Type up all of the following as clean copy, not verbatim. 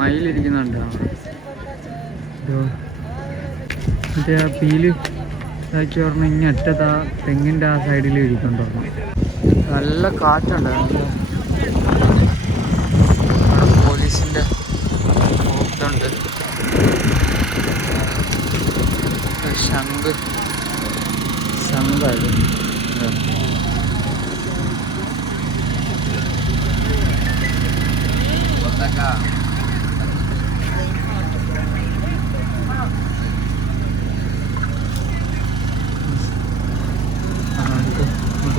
മയിലിരിക്കുന്നുണ്ട് മറ്റേ ആ പീല് ഇതാക്കി പറഞ്ഞാൽ ഇങ്ങനെ അറ്റത്ത് ആ തെങ്ങിൻ്റെ ആ സൈഡിൽ ഇരിക്കുന്നുണ്ടോ. നല്ല കാറ്റുണ്ട്. അവിടെ പോലീസിൻ്റെ ഇതുണ്ട്. ശംഖായത്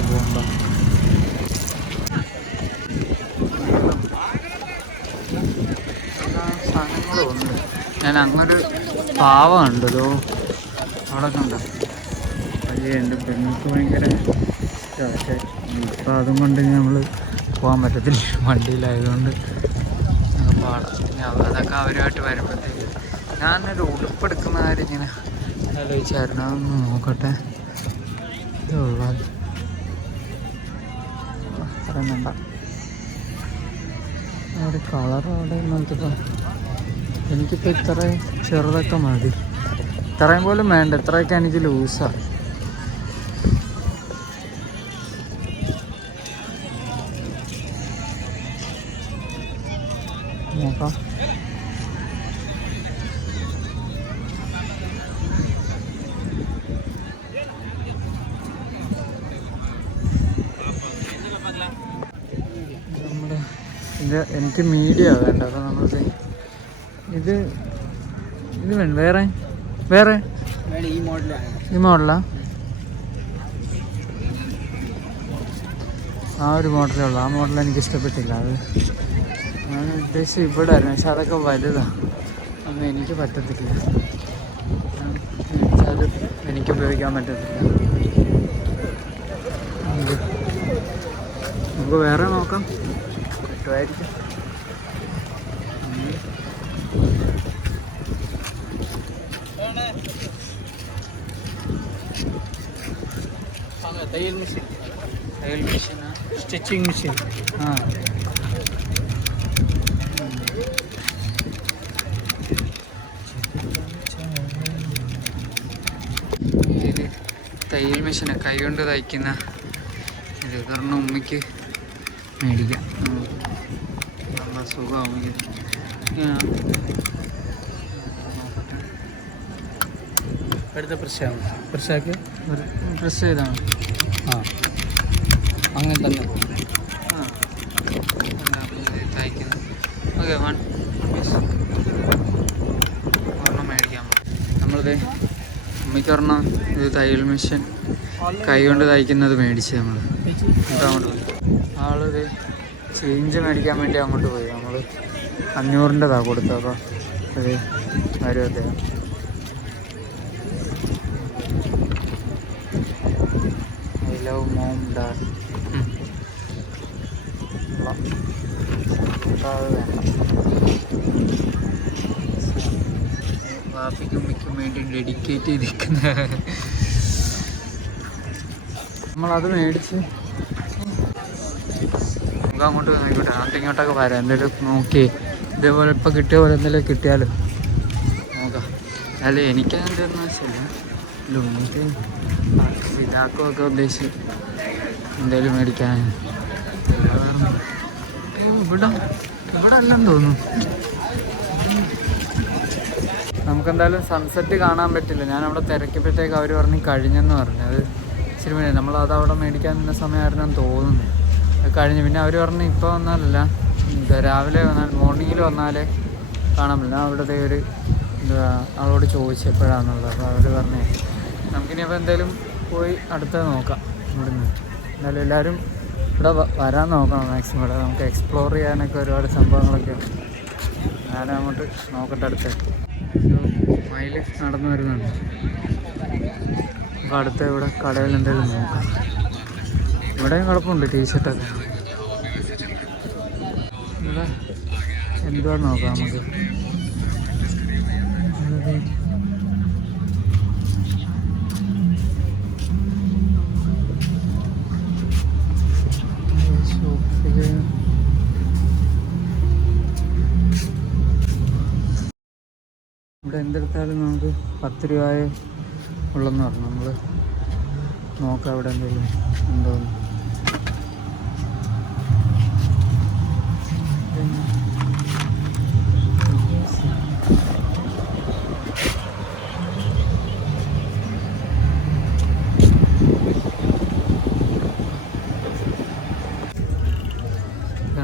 പോകണ്ട. സാധനങ്ങൾ വന്നു. ഞാൻ അങ്ങനൊരു പാവമുണ്ടല്ലോ അവിടെ കണ്ട. അയ്യേ, എൻ്റെ പെണ്ണുക്ക് ഭയങ്കര പക്ഷേ ഇപ്പം അതും കൊണ്ട് നമ്മൾ പോകാൻ പറ്റത്തില്ല, വണ്ടിയിലായതുകൊണ്ട് പാടാം. അതൊക്കെ അവരുമായിട്ട് വരുമ്പോഴത്തേക്ക് ഞാനൊരു ഉടുപ്പെടുക്കുന്ന കാര്യം ഇങ്ങനെ ആലോചിച്ചായിരുന്നു. അതൊന്ന് നോക്കട്ടെ. ഇതുള്ളത് അത്രയും വേണ്ട. ഒരു കളർ അവിടെ നോക്കിയപ്പോൾ എനിക്കിപ്പോൾ ഇത്രയും ചെറുതൊക്കെ മതി. ഇത്രയും പോലും വേണ്ട. ഇത്രയൊക്കെ എനിക്ക് ലൂസാണ്. നോക്കാം. നമ്മുടെ എനിക്ക് മീഡിയ വേണ്ട. അപ്പോൾ നമ്മൾക്ക് ഇത് വേണ്ട. വേറെ ഈ മോഡലാ? ആ ഒരു മോഡലേ ഉള്ളൂ. ആ മോഡൽ എനിക്ക് ഇഷ്ടപ്പെട്ടില്ല. അത് ഞാൻ ഉദ്ദേശിച്ച് ഇവിടെ ആയിരുന്നു. പക്ഷെ അതൊക്കെ വലുതാണ്. ഒന്നും എനിക്ക് പറ്റത്തില്ല. മേടിച്ചാലും എനിക്ക് ഉപയോഗിക്കാൻ പറ്റത്തില്ല. നമുക്ക് വേറെ നോക്കാം, കിട്ടുമായിരിക്കും. തയ്യൽ മെഷീനാ? Stitching machine. ആ, ഇത് തയ്യൽ മെഷീനാണ്, കൈ കൊണ്ട് തയ്ക്കുന്ന. ഇത് കാരണം ഉമ്മയ്ക്ക് മേടിക്കാം. നല്ല സുഖം ഉമ്മയ്ക്ക്. അടുത്ത പ്രശ്നമാക്കി പ്രസ് ചെയ്താണ്. ആ, അങ്ങനെ തന്നെ. ആ, തയ്ക്കുന്നത്. ഓക്കെ, വൺ പീസ് ഒരെണ്ണം മേടിക്കാൻ. നമ്മളിത് ഉമ്മയ്ക്ക് ഒരെണ്ണം ഇത് തയ്യൽ മെഷീൻ കൈ കൊണ്ട് തയ്ക്കുന്നത് മേടിച്ച് നമ്മൾ എന്നിട്ട് അങ്ങോട്ട് പോയി. ആളിത് ചേഞ്ച് മേടിക്കാൻ വേണ്ടി അങ്ങോട്ട് പോയി. നമ്മൾ 500-ൻ്റെതാണ് കൊടുത്തത്. അപ്പോൾ അത് വരും അദ്ദേഹം. I love mom dad. വാപ്പിക്കും ഉമ്മയ്ക്കും വേണ്ടി ഡെഡിക്കേറ്റ് ചെയ്തിരിക്കുന്ന നമ്മളത് മേടിച്ച് നമുക്ക് അങ്ങോട്ട് നോക്കിക്കോട്ടെ. അങ്ങോട്ട് ഇങ്ങോട്ടൊക്കെ വരാം. എന്തെങ്കിലും നോക്കി ഇതേപോലെ ഇപ്പം കിട്ടിയ പോലെ എന്തെങ്കിലും കിട്ടിയാലും നോക്കാം. അല്ല, എനിക്കതെന്താണെന്ന് വെച്ചാൽ ഉമ്മയ്ക്ക് ഇതാക്കുമൊക്കെ ഉദ്ദേശിച്ച് എന്തെങ്കിലും മേടിക്കാൻ. ഇവിടെ അല്ലെന്ന് തോന്നുന്നു. നമുക്കെന്തായാലും സൺസെറ്റ് കാണാൻ പറ്റില്ല. ഞാനവിടെ തിരക്കിയപ്പോഴത്തേക്ക് അവർ പറഞ്ഞ് കഴിഞ്ഞെന്ന് പറഞ്ഞു. അത് ഇച്ചിരി മതി. നമ്മളത് അവിടെ മേടിക്കാൻ നിന്ന സമയമായിരുന്നെന്ന് തോന്നുന്നു. അത് കഴിഞ്ഞ് പിന്നെ അവർ പറഞ്ഞ് ഇപ്പോൾ വന്നാലല്ല, രാവിലെ വന്നാൽ മോർണിംഗിൽ വന്നാലേ കാണാൻ പറ്റില്ല. അവിടുത്തെ ഒരു അവളോട് ചോദിച്ചപ്പോഴാണെന്നുള്ളത്. അപ്പോൾ അവർ പറഞ്ഞേ നമുക്കിനി അപ്പോൾ എന്തായാലും പോയി അടുത്തത് നോക്കാം. ഇവിടുന്ന് എന്തായാലും എല്ലാവരും ഇവിടെ വരാൻ നോക്കണം മാക്സിമം. ഇവിടെ നമുക്ക് എക്സ്പ്ലോർ ചെയ്യാനൊക്കെ ഒരുപാട് സംഭവങ്ങളൊക്കെ ഉണ്ട്. ഞാനങ്ങോട്ട് നോക്കട്ടെ. അടുത്ത് മയിൽ നടന്നു വരുന്നുണ്ട്. അപ്പോൾ അടുത്ത ഇവിടെ കടയിൽ എന്തെങ്കിലും നോക്കാം. ഇവിടെയും കുഴപ്പമുണ്ട്, ടീഷർട്ടൊക്കെ. ഇവിടെ എന്തുവാന്ന് നോക്കാം നമുക്ക്. എന്തെടുത്താലും നമുക്ക് 10 രൂപയെ ഉള്ളെന്ന് പറഞ്ഞു. നമ്മൾ നോക്കാം അവിടെ എന്തെങ്കിലും ഉണ്ടോയെന്ന്.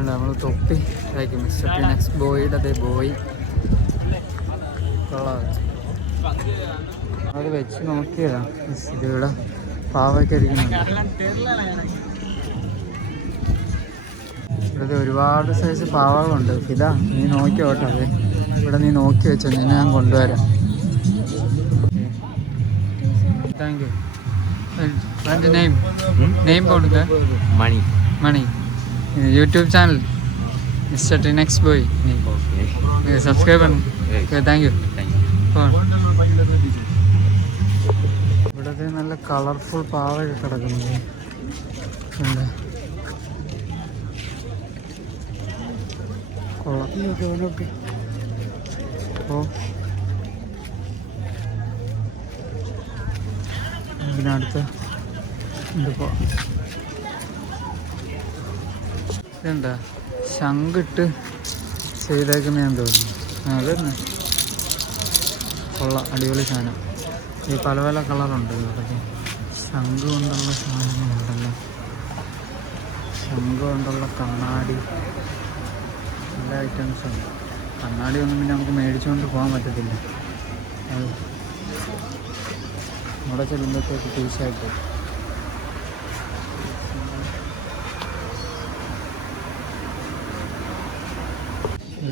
നമ്മൾ തൊപ്പി ആയിരിക്കും മിസ്റ്റർ നെക്സ്റ്റ് ബോയുടെ അതേ ബോയ് അത് വെച്ച് നോക്കിയതാ. ഇതിവിടെ പാവൊക്കെ ഇരിക്കുന്നുണ്ട്. ഇവിടുത്തെ ഒരുപാട് സൈസ് പാവകളുണ്ട്. ഇതാ നീ നോക്കി കേട്ടോ. അതെ ഇവിടെ നീ നോക്കി വെച്ചോ, നിന്നെ ഞാൻ കൊണ്ടുവരാം. Thank you. നെയിം നെയിം പോടുക. മണി മണി YouTube channel mister Tinex boy. Subscribe பண்ணு. Thank you. ഇവിടത്തെ നല്ല കളർഫുൾ പാവയൊക്കെ കിടക്കുന്നത് ഉണ്ട്. കൊള്ളാം. അപ്പോൾ ഇതിനടുത്ത് ഇതിപ്പോൾ ഇതെന്താ ശങ്കിട്ട് ചെയ്തേക്കുന്നതെന്ന് തോന്നുന്നു. അതന്നെ കൊള്ളാം, അടിപൊളി സാധനം. ഈ പല പല കളറുണ്ട് ഇവിടേക്ക്. ശംഖ് കൊണ്ടുള്ള സാധനങ്ങളുണ്ടല്ലോ, ശംഖ് കൊണ്ടുള്ള കണ്ണാടി, എല്ലാ ഐറ്റംസുണ്ട്. കണ്ണാടി ഒന്നും പിന്നെ നമുക്ക് മേടിച്ചുകൊണ്ട് പോകാൻ പറ്റത്തില്ല. അത് അവിടെ ചെല്ലുമ്പോഴത്തേക്ക് പീസായിട്ട്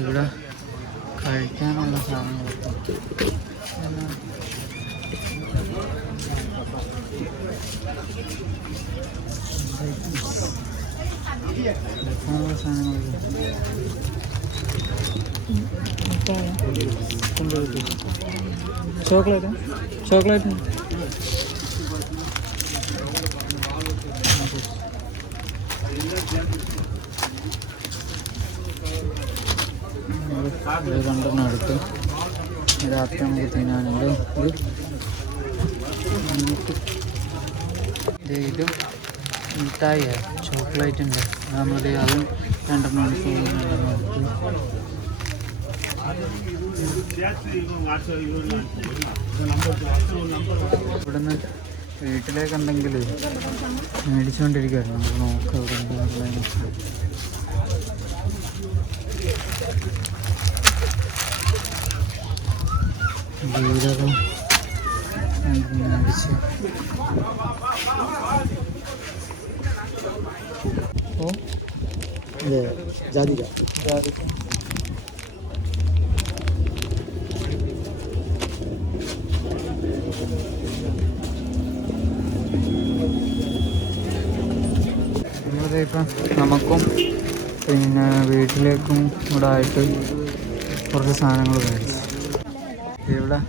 ഇവിടെ കഴിക്കാനുള്ള സാധനങ്ങളൊക്കെ ചോക്ലേറ്റ് ചോക്ലേറ്റ് ഇത് രണ്ടെണ്ണം എടുത്ത് രാത്രി നമുക്ക് തിന്നാനുണ്ട്. ഇത് മിഠായിയാണ്, ചോക്ലേറ്റിൻ്റെ. നമ്മൾ അതും രണ്ടെണ്ണം എടുത്ത് ഇവിടുന്ന് വീട്ടിലേക്കുണ്ടെങ്കിൽ മേടിച്ചുകൊണ്ടിരിക്കുകയായിരുന്നു. നമുക്ക് നോക്കാം ഇവിടെ എന്താ. ജീരകം മേടിച്ച് ജാതിക ഇപ്പം നമുക്കും പിന്നെ വീട്ടിലേക്കും ഇവിടെ ആയിട്ട് കുറച്ച് സാധനങ്ങൾ മേടിച്ചു. ഇവിടെ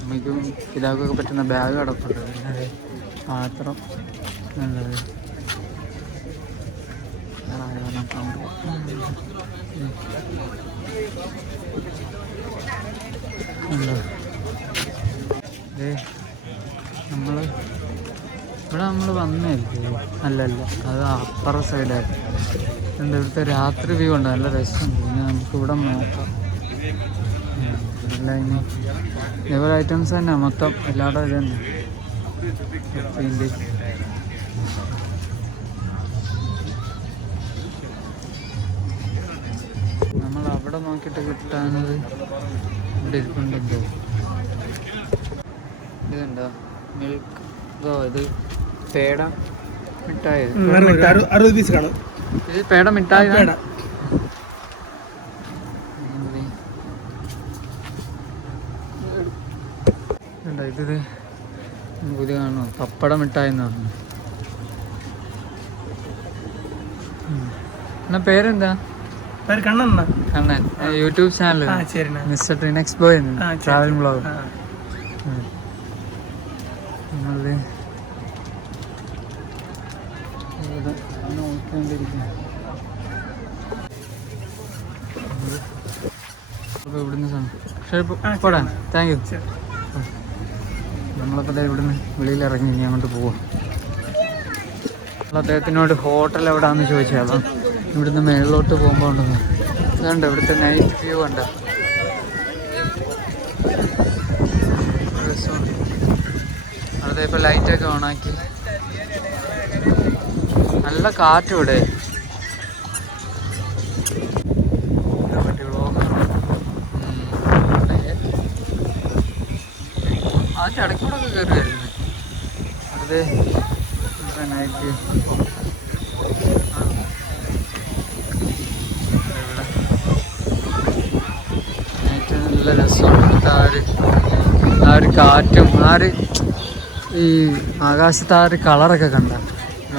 അമ്മയ്ക്കും ഇതാക്കൊക്കെ പറ്റുന്ന ബാഗ് കിടപ്പുണ്ട്. പിന്നെ പാത്രം നല്ലത് നമ്മൾ വന്നല്ലേ. അല്ലല്ല, അത് അപ്പുറ സൈഡായിട്ട് എന്താ. ഇവിടുത്തെ രാത്രി വ്യൂ ഉണ്ട്, നല്ല രസമുണ്ട്. പിന്നെ നമുക്കിവിടെ നോക്കാം. എല്ലാം ഇനി ഇതേപോലെ ഐറ്റംസ് തന്നെ മൊത്തം എല്ലായിടും ഇത് തന്നെ. നമ്മൾ അവിടെ നോക്കിയിട്ട് കിട്ടാനത് ഇവിടെ ഇരിപ്പുണ്ടെന്തോ. ഇതുണ്ടോ മിൽക്ക് ഇതോ, ഇത് പേട മിഠായി. 60 പീസ് കാണും. ഇത് പേട മിഠായി. ഇത് പുതിയ കാണുമോ, പപ്പട മിഠായി എന്ന് പറഞ്ഞു. എന്നാ പേരെന്താ? Kannan. Kannan YouTube channel mister Tinex boy travel vlog. നോക്കിക്കൊണ്ടിരിക്കുക. അപ്പോൾ ഇവിടുന്ന് ശരി പോടാ, താങ്ക് യു. നമ്മളപ്പോൾ ഇവിടുന്ന് വെളിയിലിറങ്ങി ഇനി അങ്ങോട്ട് പോവാം. അദ്ദേഹത്തിനോട് ഹോട്ടൽ എവിടെയാണെന്ന് ചോദിച്ചാൽ അപ്പം ഇവിടുന്ന് മേളിലോട്ട് പോകുമ്പോൾ ഉണ്ടെന്ന് അതുകൊണ്ട് ഇവിടുത്തെ നൈറ്റ് വ്യൂ ഉണ്ട്. അവിടെ ഇപ്പോൾ ലൈറ്റൊക്കെ ഓണാക്കി, നല്ല കാറ്റും ഇവിടെ. അതിൻ്റെ ഇടയ്ക്കൂടൊക്കെ കയറിയായിരുന്നു. അത് നൈറ്റ് നൈറ്റ് നല്ല രസമാണ്. ആ ഒരു കാറ്റും ഈ ആകാശത്ത് ആ ഒരു കളറൊക്കെ കണ്ട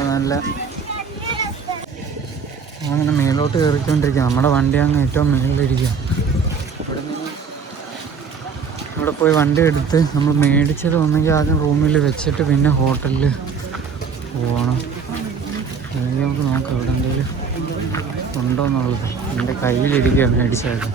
നല്ല. അങ്ങനെ മേലോട്ട് കയറിക്കൊണ്ടിരിക്കുക. നമ്മുടെ വണ്ടി അങ്ങ് ഏറ്റവും മേളിലിരിക്കുക. ഇവിടെ പോയി വണ്ടി എടുത്ത് നമ്മൾ മേടിച്ചത് ഒന്നെങ്കിൽ ആദ്യം റൂമിൽ വെച്ചിട്ട് പിന്നെ ഹോട്ടലിൽ പോകണം. അല്ലെങ്കിൽ നമുക്ക് നോക്കാം ഇവിടെ എന്തെങ്കിലും ഉണ്ടോ എന്നുള്ളത്. എൻ്റെ കയ്യിലിരിക്കുക മേടിച്ചത്.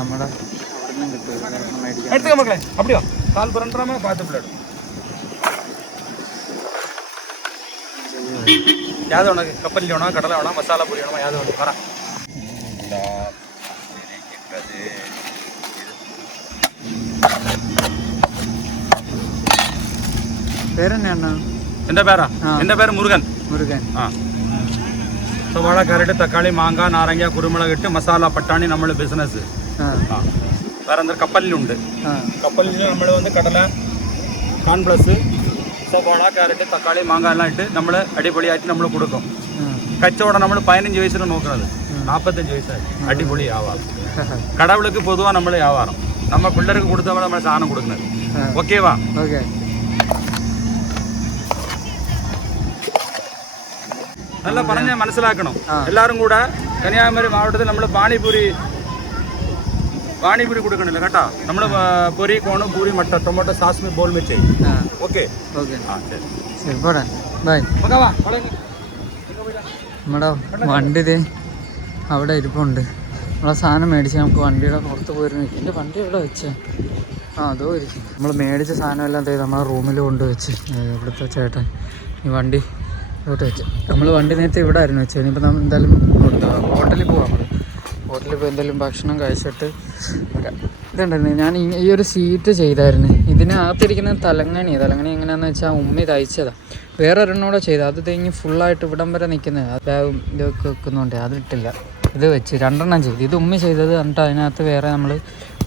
നമ്മുടെ അവിടെ നിന്നും കിട്ടും മേടിക്കാൻ. அப்படியா கால் புரண்டாம பார்த்து பிள்ளைடும் யாவது உனக்கு கப்பல் வேணும், கடலை வேணும், மசாலா பொரி வேணுமா, யாவது ஒன்று வரேன். പേരെന്നാണ്? എൻ്റെ പേരാ? എൻ്റെ പേര് മുരുകൻ. മുരുകൻ. ആ. സവാള, കാരറ്റ്, തക്കാളി, മാങ്ങ, നാരങ്ങ, കുരുമുളക് ഇട്ട് മസാല പട്ടാണി നമ്മൾ ബിസിനസ്. വേറെ എന്താ കപ്പലിലുണ്ട്. കപ്പലിൽ നമ്മൾ വന്ന് കടല, കോൺപ്ലസ്, സവാള, കാരറ്റ്, തക്കാളി, മാങ്ങ എല്ലാം ഇട്ട് നമ്മൾ അടിപൊളിയായിട്ട് നമ്മൾ കൊടുക്കും. കച്ചവടം നമ്മൾ 15 വയസ്സിന് നോക്കുന്നത്, 45 വയസ്സായി അടിപൊളി വ്യാപാരം. കടവുൾക്ക് പൊതുവാ നമ്മൾ വ്യാപാരം. നമ്മൾ പിള്ളേർക്ക് കൊടുത്തപ്പോൾ നമ്മൾ സാധനം കൊടുക്കുന്നത്. ഓക്കേവാ? ഓക്കെ. നല്ല പറഞ്ഞ് മനസ്സിലാക്കണം എല്ലാവരും കൂടെ. കന്യാകുമാരി മാവട്ടത്തിൽ നമ്മൾ പാനിപൂരി കൊടുക്കണില്ല കേട്ടോ. നമ്മൾ പൊരി, കോണ്, പൂരി, മട്ട, ടൊമാറ്റോ സാസ് में बोल में चाहिए. Okay okay. ആ ശരി ശരി പോടാ, ബൈ. നമ്മുടെ വണ്ടി ഇതേ അവിടെ ഇരിപ്പുണ്ട്. നമ്മളെ സാധനം മേടിച്ച് നമുക്ക് വണ്ടിയുടെ പുറത്ത് പോയിരുന്നു. എൻ്റെ വണ്ടി എവിടെ വെച്ചേ? അതോ ഇരിക്കും. നമ്മൾ മേടിച്ച സാധനം എല്ലാം നമ്മളെ റൂമിൽ കൊണ്ടുവച്ച് ഇവിടുത്തെ ചേട്ടൻ ഈ വണ്ടി ഇങ്ങോട്ട് വെച്ച്. നമ്മൾ വണ്ടി നേരത്തെ ഇവിടെ ആയിരുന്നു വെച്ചത്. ഇനിയിപ്പോൾ നമ്മൾ എന്തായാലും ഹോട്ടലിൽ പോവാം. ഹോട്ടലിൽ പോയി എന്തെങ്കിലും ഭക്ഷണം കഴിച്ചിട്ട് ഇതുണ്ടായിരുന്നു. ഞാൻ ഈ ഒരു സീറ്റ് ചെയ്തായിരുന്നു. ഇതിനകത്തിരിക്കുന്ന തലങ്ങണി എങ്ങനെയാണെന്ന് വെച്ചാൽ ഉമ്മി തയ്ച്ചതാണ്. വേറെ ഒരെണ്ണോടെ ചെയ്തത്. അത് കഴിഞ്ഞ് ഫുള്ളായിട്ട് ഇവിടം വരെ നിൽക്കുന്നത് ബാഗും ഇതൊക്കെ വെക്കുന്നുണ്ട്. അതിട്ടില്ല. ഇത് വെച്ച് 2 എണ്ണം ചെയ്തു. ഇത് ഉമ്മി ചെയ്തത് എന്നിട്ട് അതിനകത്ത് വേറെ നമ്മൾ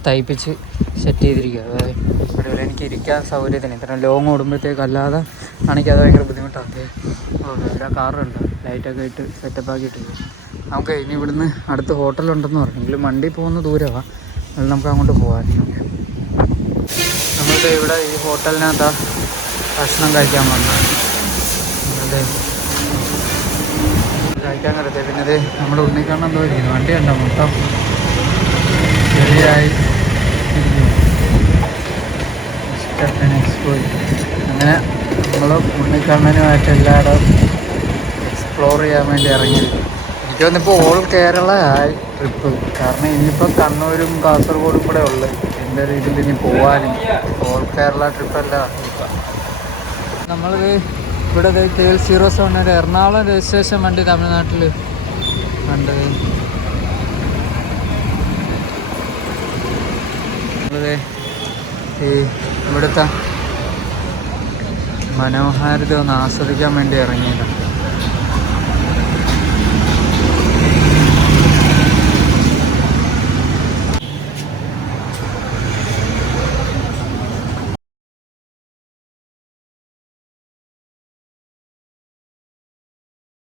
തയ്പ്പിച്ച് സെറ്റ് ചെയ്തിരിക്കുക. അതായത് ഇവിടെ എനിക്ക് ഇരിക്കാൻ സൗകര്യത്തിന് ഇത്ര ലോങ് ഓടുമ്പോഴത്തേക്ക് അല്ലാതെ ആണെങ്കിൽ അത് ഭയങ്കര ബുദ്ധിമുട്ടാണ്. ഇവിടെ കാറുണ്ട്, ലൈറ്റൊക്കെ ഇട്ട് സെറ്റപ്പ് ആക്കിയിട്ടില്ല. നമുക്ക് ഇനി ഇവിടുന്ന് അടുത്ത് ഹോട്ടലുണ്ടെന്ന് പറഞ്ഞെങ്കിലും വണ്ടി പോകുന്ന ദൂരമാണ്. അത് നമുക്ക് അങ്ങോട്ട് പോകാൻ. നമ്മളിത് ഇവിടെ ഈ ഹോട്ടലിനകത്ത് ഭക്ഷണം കഴിക്കാൻ വന്നതാണ്. അതെ, കഴിക്കാൻ കരുതേ. പിന്നെ ഇത് നമ്മുടെ ഉണ്ണിക്കണ്ണം എന്തോ ഇരിക്കുന്നു. വണ്ടി ഉണ്ടോ മൊത്തം ശരിയായി എക്സ്പോയി. അങ്ങനെ നമ്മൾ ഉണ്ണിക്കണ്ണനുമായിട്ട് എല്ലായിടവും എക്സ്പ്ലോർ ചെയ്യാൻ വേണ്ടി ഇറങ്ങിയത്. എനിക്ക് തോന്നിപ്പോൾ ഓൾ കേരള ആയി ട്രിപ്പ്. കാരണം ഇനിയിപ്പോൾ കണ്ണൂരും കാസർഗോഡും കൂടെ ഉള്ളു എൻ്റെ രീതിയിൽ ഇനി പോകാനും. ഓൾ കേരള ട്രിപ്പല്ല ഇപ്പം. നമ്മളിത് ഇവിടെ KL07 എറണാകുളം രജിസ്ട്രേഷൻ വണ്ടി തമിഴ്നാട്ടിൽ കണ്ടത്. നമ്മളിത് ഈ ഇവിടുത്തെ മനോഹാരിത ഒന്ന് ആസ്വദിക്കാൻ വേണ്ടി ഇറങ്ങിയതാണ്.